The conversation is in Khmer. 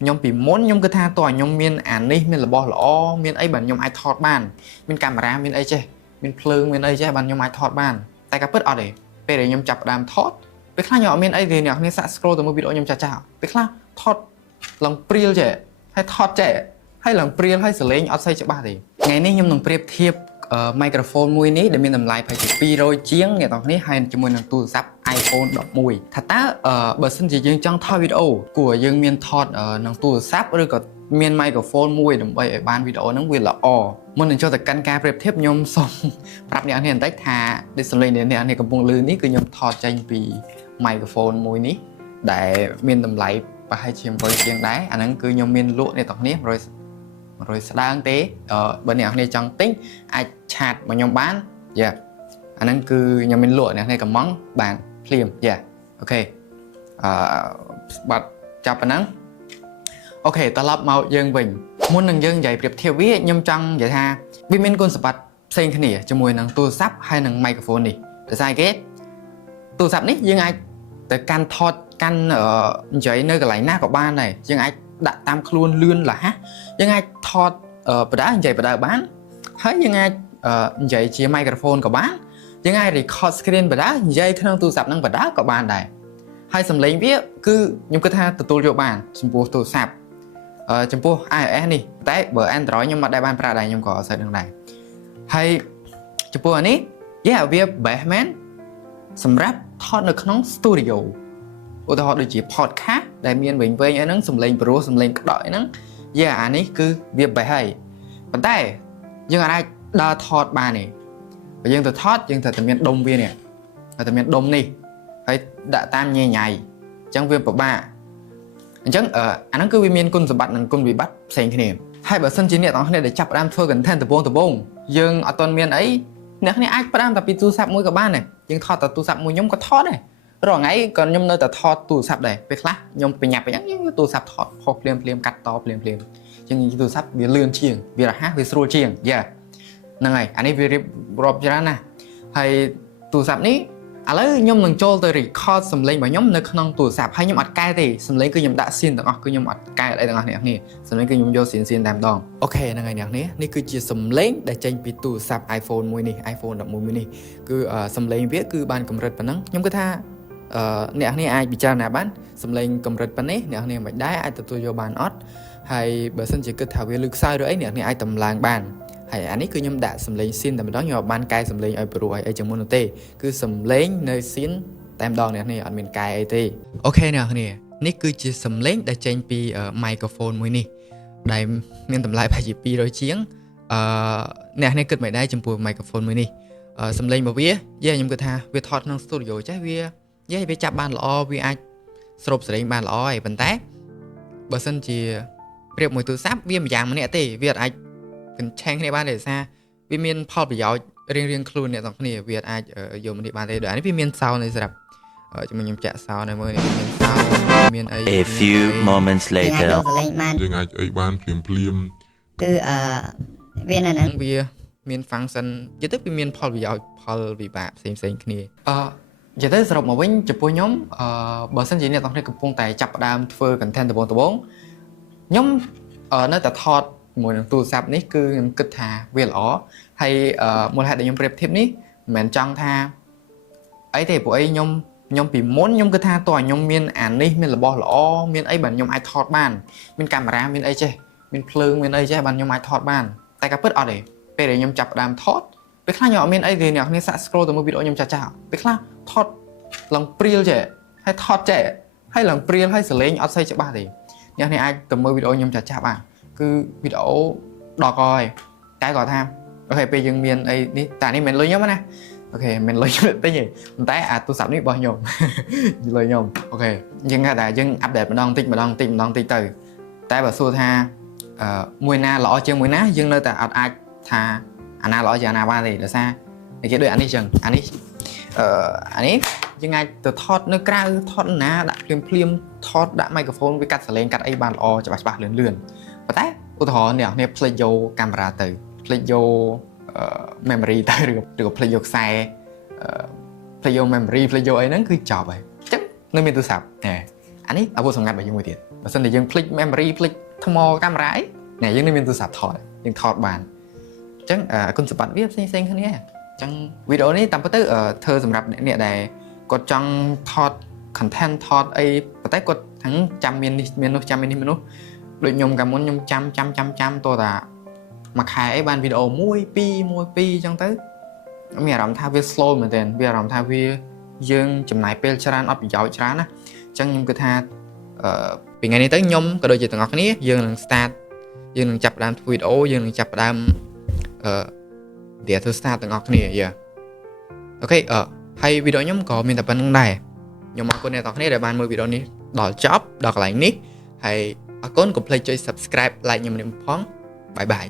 nhom bị muốn nhom cứ tha tỏi nhom miên ảnh đi miên là bỏ lỏ miên ấy bản nhom ai thọt ban miên camera miên ấy chứ miên phơi miên ấy chứ bản nhom ai thọt ban tại cả bớt ở đây về để nhom chập đam thọtไปคลาnhỏ miên ấy thì nè miên sẽ scroll từ một video nhom chả chảoไปคลาทอดลองเปรี้ยวเจ๊ให้ทอดเจ๊ให้ลองเปรี้ยวให้เสลียงเอาใส่จะบ้าดิไงนี่ยมลองเปรียบเทียบไมโครโฟนมวยนี้เดี๋ยวมีทำลายภายในปีโรยเจียงเนี่ยตอนนี้ให้จมูกหนังตู้ซับ iPhone ดอกมวยถ้าตาเบอร์สันจะยังจ้องทอดวิดีโอกูยังมีทอดหนังตู้ซับหรือก็มีไมโครโฟนมวยเดี๋ยวไปบ้านวิดีโอนั่งวิดีโอมันถึงจะแต่การเปรียบเทียบยมส่งปรับเนี่ยได้ทาดิสเลย์เนี่ยกับวงลือนี้คือยมทอดใจปีไมโครโฟนมวยนี้ได้มีทำลายไปให้เชียงโรยเชียงได้อันนั้นคือยมมีลุ่ในตอนนี้rồi sẽ đang tế bên này chẳng tính ai chặt mà nhóm bán dạ anh ấy cứ nhóm mình lụa này cầm món bàn phim dạ ok bật chập anh ấy ok ta lập màu dân bình muốn nâng dân dạy điệp theo viết nhóm trăng vậy ha vì mình còn sẽ bật xây cái này cho mùi nâng tu sắp hay nâng microphone này để sai ghét tu sắp này nhưng ai tới can thọt can ở giấy nơi cái lạnh nát của ban này nhưng ai đã tam luôn lươn là ha nhưng ai thọt ở đá vậy ở bán thấy nhưng ai vậy chỉ microphone của bán nhưng ai record screen ở đá dây khăn tu sạp năng ở đá của bạn này hay sầm lấy viết cứ nhưng cứ tha từ tôi cho bạn chấm phu tu sạp chấm phu iOS này tại bờ Android nhưng mà đại ban pra này nhưng có sai đường này hay chấm phu anh ấy yeah viết bé men sầm rap thọt ở trong studio ô tô được chỉ podcast đại miền bình với những sầm lên pro sầm lên đợi nắng giờ anh ấy cứ việc bài hay còn tay nhưng ở đây đa thọt ba này và dân từ thọt dân từ miền đông viên này từ miền đông đi phải đã tam nhẹ nhảy chẳng viên của ba chẳng anh ấy cứ vì miền quân bắt anh quân bị bắt thành thế này hai bờ sân chiến này tao để chập đam thưa gần thêm từ bông dân ở toàn miền ấy nếu này ai bắt đam tập tu sạp mũi của ba này nhưng thọt tập tu sạp mũi nhóm có thọt này rồi ngay còn nhom nơi ta thọt tu sạp nàyไปคลาnhomไปหยับไปยังtu sạp thọt พอเปลี่ยนกัดต่อเปลี่ยนจึงtu sạp វាលឿនជាងវារហ័សវាស្រួលជាងយ៉ាហ្នឹងហើយអានេះវារៀបរាប់ច្រើនណាស់ហើយទូរស័ព្ទនេះឥឡូវខ្ញុំនឹងចូលទៅ record សំឡេងរបស់ខ្ញុំនៅក្នុងទូរស័ព្ទហើយខ្ញុំអត់កែទេសំឡេងគឺខ្ញុំដាក់ស៊ីនទាំងអស់គឺខ្ញុំអត់កែអីទាំងអស់អ្នកនេះសំឡេងគឺខ្ញុំយកស៊ីនតែម្ដងអូខេហ្នឹងហើយអ្នកនេះនេះគឺជាសំឡេងដែលចេញពីទូរស័ព្ទ iPhone មួយនេះ iPhone 11មួយនេះគឺសំឡេងវាគឺបានកម្រិតប៉ុណ្ណឹងខ្ញុំគិតថាអ្នកនេះអាចពិចារណាបានសំឡេងកម្រិតប៉ុណ្នេះអ្នកនេះមិនដែរអាចទទួលយកបានអត់ហើយបើសិនជាគិតថាវាលឺខ្សោយឬអីអ្នកនេះអាចតម្លើងបានហើយអានេះគឺខ្ញុំដាក់សំឡេងស៊ីនតែម្ដងខ្ញុំបានកែសំឡេងឲ្យព្រោះអីជាងមុននោះទេគឺសំឡេងនៅស៊ីនតែម្ដងអ្នកនេះអត់មានកែអីទេអូខេអ្នកនេះនេះគឺជាសំឡេងដែលចេញពី microphone មួយនេះដែលមានតម្លៃប្រហែលជា200ជាងអ្នកនេះគិតមិនដែរចំពោះ microphone មួយនេះសំឡេងរបស់វាខ្ញុំគិតថាវាថតក្នុង studio ចេះវាចាប់បានល្អវាអាចស្រូបសលេងបានល្អហើយប៉ុន្តែបើសិនជាប្រៀបមួយទូរស័ព្ទវាម្យ៉ាងម្នាក់ទេវាអាចកញ្ឆេងគ្នាបានទេសារវាមានផលប្រយោជន៍រៀងខ្លួនអ្នកទាំងគ្នាវាអាចយកម្នាក់បានទេដូចនេះវាមាន sound នេះសម្រាប់ជំនួយខ្ញុំចាក់ sound ឲ្យមើលនេះមាន sound មានអី A few moments later យើងអាចអីបានភ្លាមគឺវានៅហ្នឹងវាមាន function និយាយទៅវាមានផលប្រយោជន៍ផលវិបាកផ្សេងគ្នានិយាយទៅសរុបមកវិញចំពោះខ្ញុំបើសិនជាអ្នកទាំងគ្នាកំពុងតែចាប់ផ្ដើមធ្វើ content ដំបូងខ្ញុំនៅតែថតជាមួយនឹងទូរស័ព្ទនេះគឺខ្ញុំគិតថាវាល្អហើយមូលហេតុដែលខ្ញុំប្រៀបធៀបនេះមិនមែនចង់ថាអីទេព្រោះអីខ្ញុំពីមុនខ្ញុំគិតថាតើខ្ញុំមានអានេះមានរបស់ល្អមានអីបើខ្ញុំអាចថតបានមានកាមេរ៉ាមានអីចេះមានភ្លើងមានអីចេះបើខ្ញុំអាចថតបានតែក៏ពិតអត់ទេពេលដែលខ្ញុំចាប់ផ្ដើមថតពេលខ្លះខ្ញុំអត់មានអីទេអ្នកគ្នាសាក់ scroll ទៅមើលវីដេអូខ្ញុំចាស់ពេលខ្លះថតឡើងព្រាលចេះហើយថតចេះហើយឡើងព្រាលហើយសលេងអត់ស្អីច្បាស់ទេអ្នកនេះអាចទៅមើលវីដេអូខ្ញុំចាស់បានគឺវីដេអូដល់កហើយតែគាត់ថាអូខេពេលយើងមានអីនេះតែនេះមិនលុយខ្ញុំណាអូខេមិនលុយខ្ញុំទេប៉ុន្តែអាទូរស័ព្ទនេះរបស់ខ្ញុំលុយខ្ញុំអូខេយើងថាយើងអាប់ដេតម្ដងតិចទៅតែបើសួរថាមួយណាល្អជាងមួយណាយើងនៅតែអត់អាចថាអាណាល្អជាងអាណាបានទេដោយសារគេដូចអានេះចឹងអានេះយើងអាចទៅថតនៅក្រៅថតណាដាក់ភ្លាមថតដាក់ microphone វាកាត់សលេងកាត់អីបានល្អច្បាស់លឿនប៉ុន្តែឧទាហរណ៍នេះផ្លេចយកកាមេរ៉ាទៅផ្លេចយក memory ទៅឬក៏ផ្លេចយកខ្សែផ្លេចយក memory ផ្លេចយកអីហ្នឹងគឺចប់ហើយអញ្ចឹងនៅមានទូរស័ព្ទអានេះអាវុធសម្ងាត់របស់យើងមួយទៀត បើសិនតែយើងភ្លេច memory ភ្លេចថ្មកាមេរ៉ាអីណែយើងនឹងមានទូរស័ព្ទថតយើងថតបានអញ្ចឹងគុណសម្បត្តិវាផ្សេងៗគ្នាអញ្ចឹងវីដេអូនេះតាមពិតទៅធ្វើសម្រាប់អ្នកដែលគាត់ចង់ថត content ថតអីប៉ុន្តែគាត់ទាំងចាំមាននេះមាននោះចាំមាននេះមាននោះដូចខ្ញុំកាលមុនខ្ញុំចាំតោះតាមួយខែអីបានវីដេអូ1 2 អញ្ចឹងទៅមានអារម្មណ៍ថាវា slow មែនទែនវាអារម្មណ៍ថាវាយើងចំណាយពេលច្រើនអត់ប្រយោជន៍ច្រើនណាអញ្ចឹងខ្ញុំគិតថាពីថ្ងៃនេះទៅខ្ញុំក៏ដូចជាទាំងអស់គ្នាយើងនឹង start យើងនឹងចាប់ផ្ដើមធ្វើវីដេអូយើងនឹងចាប់ផ្ដើមវាធ្វើ start ទាំងអស់គ្នាអូខេហើយវីដេអូខ្ញុំក៏មានតែប៉ុណ្្នឹងដែរខ្ញុំអរគុណអ្នកទាំងអស់គ្នាដែលបានមើលវីដេអូនេះដល់ចប់ដល់កន្លែងនេះហើយអរគុណកុំភ្លេចចុច subscribe like ខ្ញុំនេះផងបាយបាយ